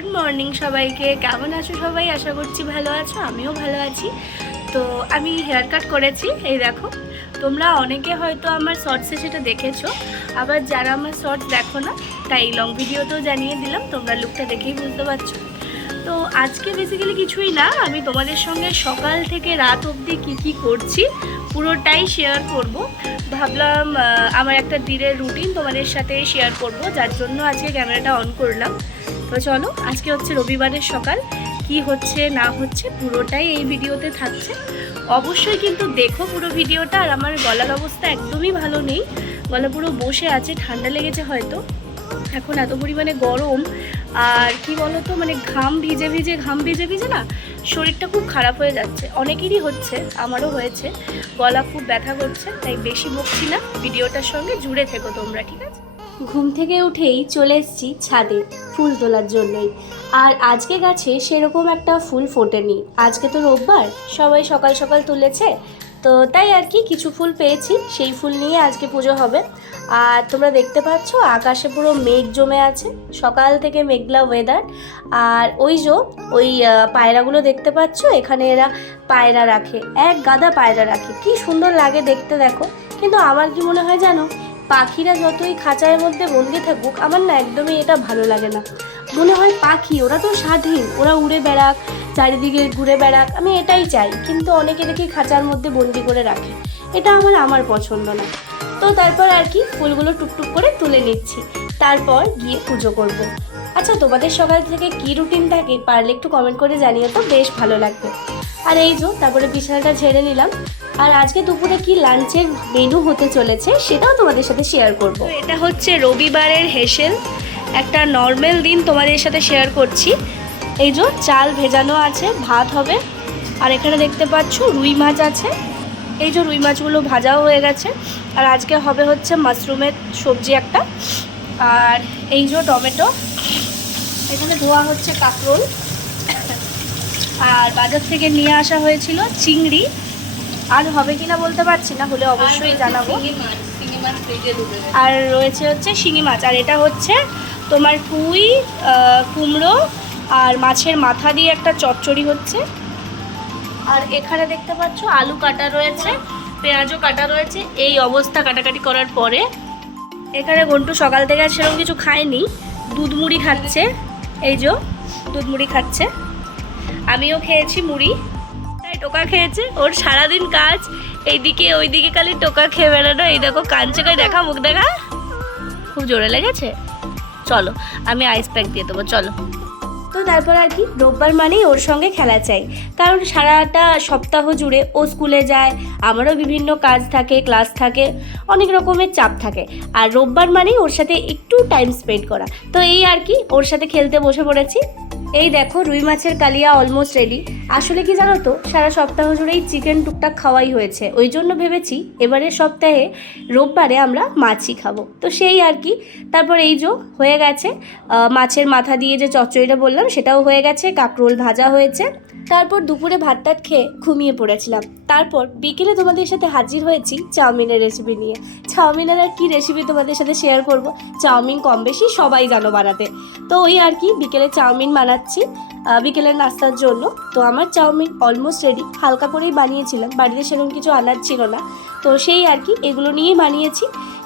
Good morning সবাইকে। কেমন আছো সবাই? আশা করছি ভালো আছো, আমিও ভালো আছি। তো আমি হেয়ার কাট করেছি, এই দেখো। তোমরা অনেকে হয়তো আমার শর্টসে সেটা দেখেছো, আবার যারা আমার শর্টস দেখো না তাই লং ভিডিওতেও জানিয়ে দিলাম, তোমরা লুকটা দেখেই বুঝতে পারছো। তো আজকে বেসিক্যালি কিছুই না, আমি তোমাদের সঙ্গে সকাল থেকে রাত অবধি কী করছি পুরোটাই শেয়ার করব। ভাবলাম আমার একটা দিনের রুটিন তোমাদের সাথে শেয়ার করব, যার জন্য আজকে ক্যামেরাটা অন করলাম। তো চলো, আজকে হচ্ছে রবিবারের সকাল, কি হচ্ছে না হচ্ছে পুরোটাই এই ভিডিওতে থাকছে। অবশ্যই কিন্তু দেখো পুরো ভিডিওটা। আর আমার গলার অবস্থা একদমই ভালো নেই, গলা পুরো বসে আছে, ঠান্ডা লেগেছে হয়তো, এখন এত পরিমাণে গরম। আর কি বলতো, মানে ঘাম ভিজে ভিজে না শরীরটা খুব খারাপ হয়ে যাচ্ছে। অনেকেরই হচ্ছে, আমারও হয়েছে, গলা খুব ব্যথা করছে। তাই বেশি বকছি না, ভিডিওটার সঙ্গে জুড়ে থেকো তোমরা, ঠিক আছে? ঘুম থেকে উঠেই চলে এসেছি ছাদে ফুল তোলার জন্যই। আর আজকে গাছে সেরকম একটা ফুল ফোটেনি, আজকে তো রোববার, সবাই সকাল সকাল তুলেছে, তো তাই আর কি কিছু ফুল পেয়েছি, সেই ফুল নিয়ে আজকে পুজো হবে। আর তোমরা দেখতে পাচ্ছ আকাশে পুরো মেঘ জমে আছে, সকাল থেকে মেঘলা ওয়েদার। আর ওই পায়রাগুলো দেখতে পাচ্ছ, এখানে এরা পায়রা রাখে, এক গাদা পায়রা রাখে, কি সুন্দর লাগে দেখতে, দেখো। কিন্তু আমার কি মনে হয় জানো, পাখিরা যতই খাঁচার মধ্যে বন্দি থাকুক, আমার না একদমই এটা ভালো লাগে না। মনে হয় পাখি, ওরা তো স্বাধীন, ওরা উড়ে বেড়াক, চারিদিকে ঘুরে বেড়াক, আমি এটাই চাই। কিন্তু অনেকে দেখি খাঁচার মধ্যে বন্দি করে রাখে, এটা আমার পছন্দ না। তো তারপর আর কি ফুলগুলো টুকটুক করে তুলে নিচ্ছি, তারপর গিয়ে পুজো করব। আচ্ছা, তোমাদের সকাল থেকে কি রুটিন থাকে পারলে একটু কমেন্ট করে জানিও তো, বেশ ভালো লাগবে। আর এই তারপরে বিছানাটা ঝেড়ে নিলাম। আর আজকে দুপুরে কি লাঞ্চের মেনু হতে চলেছে সেটাও তোমাদের সাথে শেয়ার করব। এটা হচ্ছে রবিবারের হেসেল, একটা নর্মাল দিন তোমাদের সাথে শেয়ার করছি। এই চাল ভেজানো আছে, ভাত হবে। আর এখানে দেখতে পাচ্ছ রুই মাছ আছে, এই রুই মাছগুলো ভাজাও হয়ে গেছে। আর আজকে হবে হচ্ছে মাশরুমের সবজি একটা। আর এই টমেটো, এখানে ধোয়া হচ্ছে কাঁকরোল। আর বাজার থেকে নিয়ে আসা হয়েছিল চিংড়ি, আর হবে কিনা বলতে পারছি না, হলে অবশ্যই জানাবো। আর রয়েছে হচ্ছে শিঙি মাছ। আর এটা হচ্ছে তোমার পুঁই, কুমড়ো আর মাছের মাথা দিয়ে একটা চচ্চড়ি হচ্ছে। আর এখানে দেখতে পাচ্ছ আলু কাটা রয়েছে, পেঁয়াজও কাটা রয়েছে। এই অবস্থা কাটাকাটি করার পরে এখানে ঘন্টু সকাল থেকে আর সেরকম কিছু খায়নি, দুধ মুড়ি খাচ্ছে। এই দুধ মুড়ি খাচ্ছে, আমিও খেয়েছি মুড়ি। তাই টোকা খেয়েছে, ওর সারাদিন কাজ এইদিকে ওইদিকে খালি টোকা খেয়ে বেড়ানো। এই দেখো কাঁদছে, কই দেখা, মুখ দেখা, খুব জোরে লেগেছে। চলো আমি আইস প্যাক দিয়ে দেবো, চলো। তো তারপর আর কি রোববার মানেই ওর সঙ্গে খেলা চাই, কারণ সারাটা সপ্তাহ জুড়ে ও স্কুলে যায়, আমারও বিভিন্ন কাজ থাকে, ক্লাস থাকে, অনেক রকমের চাপ থাকে। আর রোববার মানেই ওর সাথে একটু টাইম স্পেন্ড করা, তো এই আর কি ওর সাথে খেলতে বসে পড়েছি। এই দেখো রুই মাছের কালিয়া অলমোস্ট রেডি। আসলে কি জানো তো, সারা সপ্তাহ জুড়েই চিকেন টুকটাক খাওয়াই হয়েছে, ওই জন্য ভেবেছি এবারের সপ্তাহে রোববারে আমরা মাছই খাবো, তো সেই আর কি। তারপর এই হয়ে গেছে মাছের মাথা দিয়ে যে চচ্চড়িটা বললাম সেটাও হয়ে গেছে, কাঁকরোল ভাজা হয়েছে। তারপর দুপুরে ভাত টাত খেয়ে ঘুমিয়ে পড়েছিলাম। তারপর বিকেলে তোমাদের সাথে হাজির হয়েছি চাউমিনের রেসিপি নিয়ে। চাউমিনের আর কি রেসিপি তোমাদের সাথে শেয়ার করব, চাউমিন কম বেশি সবাই জানো বানাতে, তো ওই আর কি বিকেলে চাউমিন বানাচ্ছি বিকেলের নাস্তার জন্য। তো আমার চাউমিন অলমোস্ট রেডি, হালকা করেই বানিয়েছিলাম, বাড়িতে সেরকম কিছু আনার ছিল না, তো সেই আর কি এগুলো নিয়েই বানিয়েছি।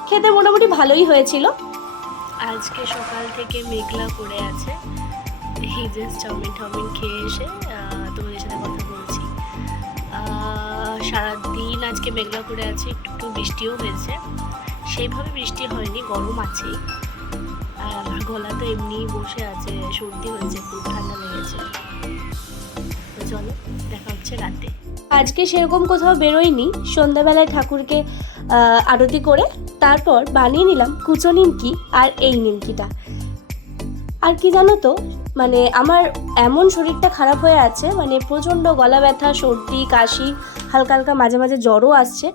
খেতে মোটামুটি ভালোই হয়েছিল। আজকে সকাল থেকে মেঘলা করে আছে, এই যে চাউমিন টাউমিন খেয়ে এসে তোমাদের সাথে কথা বলছি। সারাদিন আজকে মেঘলা করে আছে, একটু বৃষ্টিও হয়েছে, সেইভাবে বৃষ্টি হয়নি, গরম আছে। আর আমার গলা তো এমনিই বসে আছে, সর্দি হয়েছে, খুব ঠান্ডা লেগেছে। তো চলো দেখা হচ্ছে রাতে। আজকে সেরকম কোথাও বেরোয়নি, সন্ধ্যাবেলায় ঠাকুরকে আরতি করে তারপর বানিয়ে নিলাম কুচো নিমকি আর এই নিমকিটা। আর কি জানো তো, মানে আমার এমন শরীরটা খারাপ হয়ে আছে, মানে প্রচণ্ড গলা ব্যথা, সর্দি, কাশি, হালকা হালকা মাঝে মাঝে জ্বরও আসছে,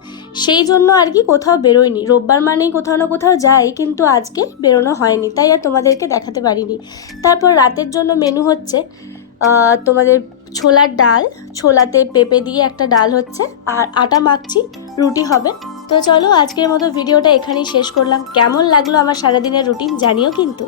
সেই জন্য আর কি কোথাও বেরোয়নি। রোববার মানেই কোথাও না কোথাও যাই, কিন্তু আজকে বেরোনো হয়নি, তাই আর তোমাদেরকে দেখাতে পারিনি। তারপর রাতের জন্য মেনু হচ্ছে তোমাদের ছোলার ডাল, ছোলাতে পেঁপে দিয়ে একটা ডাল হচ্ছে, আর আটা মাখছি, রুটি হবে। তো চলো আজকের মতো ভিডিওটা এখানেই শেষ করলাম। কেমন লাগলো আমার সারাদিনের রুটিন জানিও কিন্তু।